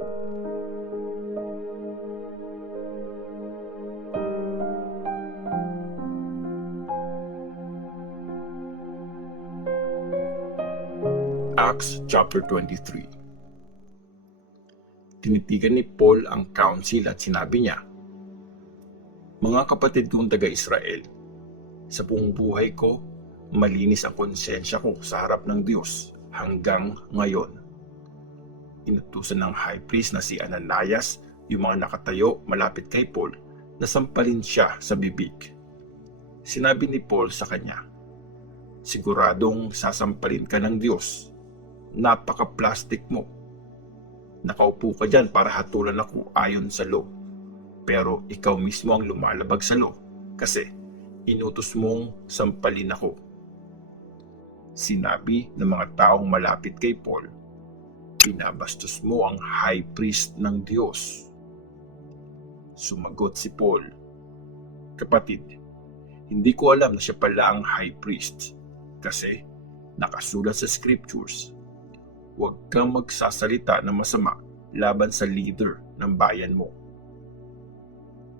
Acts chapter 23. Tinitigan ni Paul ang council at sinabi niya, "Mga kapatid kong taga-Israel, sa buong buhay ko, malinis ang konsensya ko sa harap ng Diyos hanggang ngayon." Inutusan ng high priest na si Ananias yung mga nakatayo malapit kay Paul na sampalin siya sa bibig. Sinabi ni Paul sa kanya, "Siguradong sasampalin ka ng Diyos. Napaka-plastic mo. Nakaupo ka dyan para hatulan ako ayon sa law. Pero ikaw mismo ang lumalabag sa law kasi inutos mong sampalin ako." Sinabi ng mga taong malapit kay Paul, "Pinabastos mo ang high priest ng Diyos." Sumagot si Paul, "Kapatid, hindi ko alam na siya pala ang high priest kasi nakasulat sa scriptures, huwag kang magsasalita ng masama laban sa leader ng bayan mo."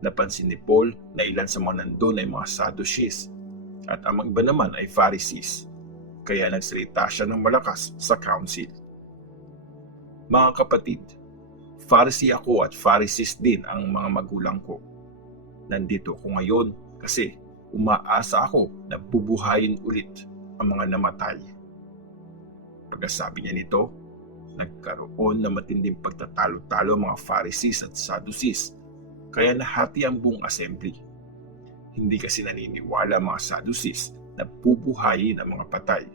Napansin ni Paul na ilan sa mga nandun ay mga Sadducees at ang iba naman ay Pharisees, kaya nagsalita siya ng malakas sa council. "Mga kapatid, Pharisee ako at Pharisees din ang mga magulang ko. Nandito ako ngayon kasi umaasa ako na bubuhayin ulit ang mga namatay." Pagkasabi niya nito, nagkaroon ng matinding pagtatalo-talo ang mga Pharisees at Sadducees, kaya nahati ang buong assembly. Hindi kasi naniniwala ang mga Sadducees na bubuhayin ang mga patay.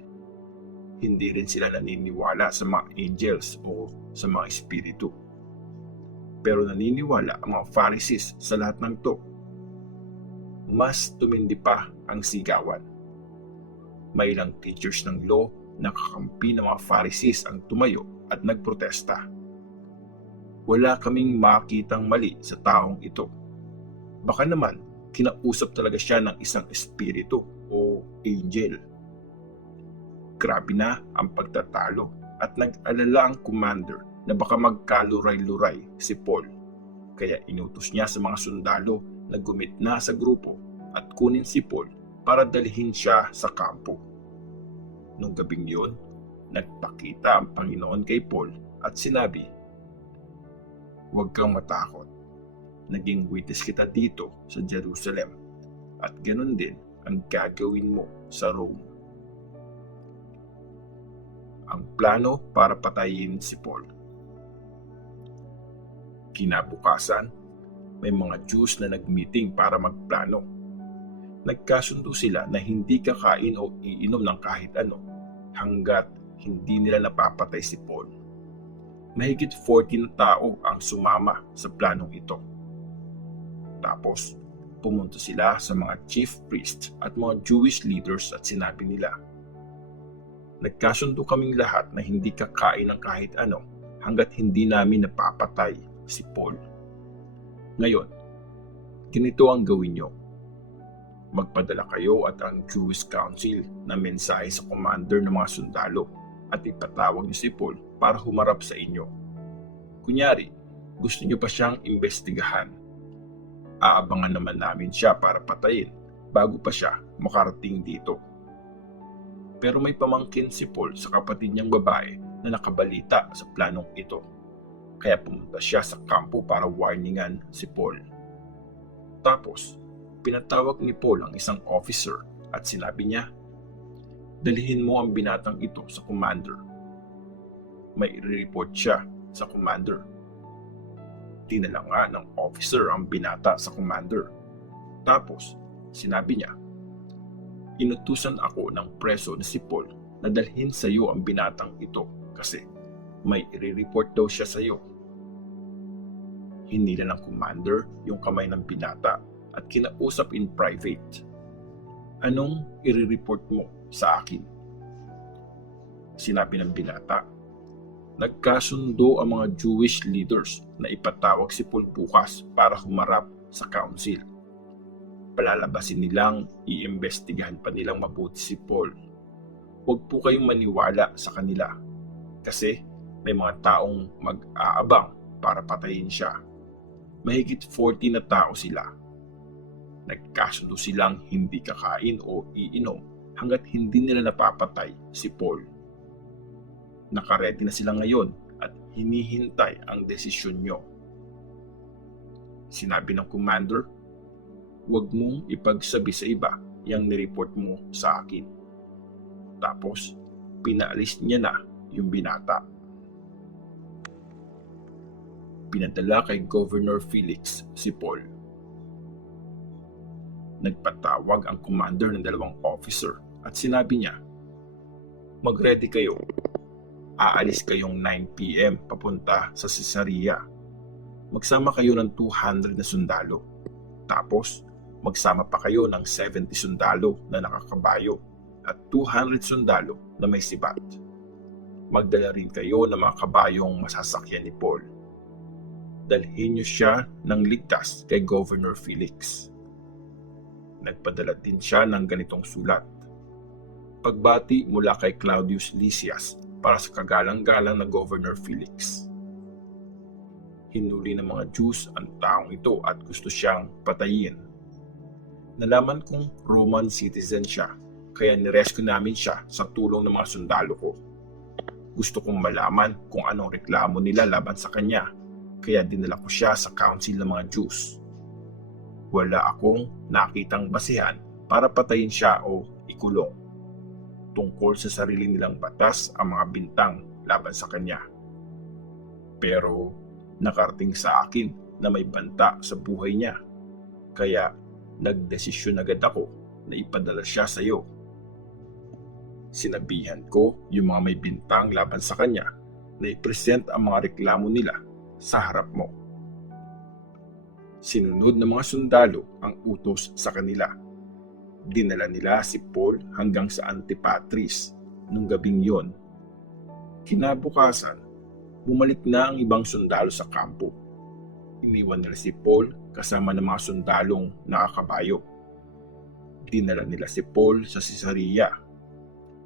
Hindi rin sila naniniwala sa mga angels o sa mga espiritu. Pero naniniwala ang mga Pharisees sa lahat ng to. Mas tumindi pa ang sigawan. May ilang teachers ng law na kakampi ng mga Pharisees ang tumayo at nagprotesta. "Wala kaming makitang mali sa taong ito. Baka naman kinausap talaga siya ng isang espiritu o angel." Grabe na ang pagtatalo at nag-alala ang commander na baka magkaluray-luray si Paul. Kaya inutos niya sa mga sundalo na gumitna sa grupo at kunin si Paul para dalhin siya sa kampo. Nung gabing yun, nagpakita ang Panginoon kay Paul at sinabi, "Huwag kang matakot. Naging witness kita dito sa Jerusalem at ganun din ang gagawin mo sa Rome." Ang plano para patayin si Paul. Kinabukasan, may mga Jews na nagmeeting para magplano. Nagkasundo sila na hindi kakain o iinom ng kahit ano hanggat hindi nila napapatay si Paul. Mahigit 40 na tao ang sumama sa planong ito. Tapos, pumunta sila sa mga chief priests at mga Jewish leaders at sinabi nila, "Nagkasundo kaming lahat na hindi kakain ng kahit ano hanggat hindi namin napapatay si Paul. Ngayon, ganito ang gawin niyo. Magpadala kayo at ang Jewish Council na mensahe sa commander ng mga sundalo at ipatawag niyo si Paul para humarap sa inyo. Kunyari, gusto niyo pa siyang imbestigahan. Aabangan naman namin siya para patayin bago pa siya makarating dito." Pero may pamangkin si Paul sa kapatid niyang babae na nakabalita sa planong ito. Kaya pumunta siya sa kampo para warningan si Paul. Tapos, pinatawag ni Paul ang isang officer at sinabi niya, "Dalhin mo ang binatang ito sa commander." May i-report siya sa commander. Dinala nga ng officer ang binata sa commander. Tapos, sinabi niya, "Inutusan ako ng preso na si Paul na dalhin sa iyo ang binatang ito kasi may i-report daw siya sa iyo." Hinila ng commander yung kamay ng binata at kinausap in private. "Anong i-report mo sa akin?" Sinabi ng binata, "Nagkasundo ang mga Jewish leaders na ipatawag si Paul bukas para humarap sa council. Palalabasin nilang iimbestigahan pa nilang mabuti si Paul. Huwag po kayong maniwala sa kanila kasi may mga taong mag-aabang para patayin siya. Mahigit 40 na tao sila. Nagkasundo silang hindi kakain o iinom hanggat hindi nila napapatay si Paul. Nakaredy na sila ngayon at hinihintay ang desisyon nyo. Sinabi ng commander, "Huwag mong ipagsabi sa iba yung nireport mo sa akin." Tapos, pinaalis niya na yung binata. Pinadala kay Governor Felix si Paul. Nagpatawag ang commander ng 2 officer at sinabi niya, "Mag-ready kayo. Aalis kayong 9 p.m. papunta sa Caesarea. Magsama kayo ng 200 na sundalo. Tapos, magsama pa kayo ng 70 sundalo na nakakabayo at 200 sundalo na may sibat. Magdala rin kayo ng mga kabayong masasakyan ni Paul. Dalhin niyo siya ng ligtas kay Governor Felix." Nagpadala din siya ng ganitong sulat. Pagbati mula kay Claudius Lysias para sa kagalang-galang na Governor Felix. Hinuli ng mga Jews ang taong ito at gusto siyang patayin. Nalaman kong Roman citizen siya, kaya nirescue namin siya sa tulong ng mga sundalo ko. Gusto kong malaman kung anong reklamo nila laban sa kanya, kaya dinala ko siya sa council ng mga Jews. Wala akong nakitang basehan para patayin siya o ikulong. Tungkol sa sarili nilang batas ang mga bintang laban sa kanya. Pero nakarating sa akin na may banta sa buhay niya, kaya nagdesisyon agad ako na ipadala siya sa iyo. Sinabihan ko yung mga may bintang laban sa kanya na i-present ang mga reklamo nila sa harap mo. Sinunod ng mga sundalo ang utos sa kanila. Dinala nila si Paul hanggang sa Antipatris nung gabing yon. Kinabukasan, bumalik na ang ibang sundalo sa kampo. Iniwan nila si Paul kasama ng mga sundalong nakakabayo. Dinala nila si Paul sa Caesarea.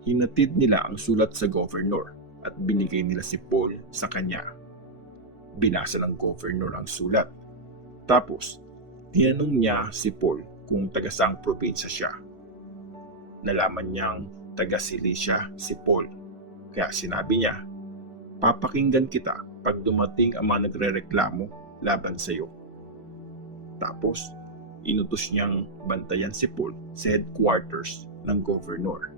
Hinatid nila ang sulat sa governor at binigay nila si Paul sa kanya. Binasa ng governor ang sulat. Tapos, tinanong niya si Paul kung taga-saang probinsya siya. Nalaman niyang taga-Cilicia si Paul. Kaya sinabi niya, "Papakinggan kita pag dumating ang mga nagrereklamo laban sa iyo." Tapos, inutos niyang bantayan si Paul sa headquarters ng governor.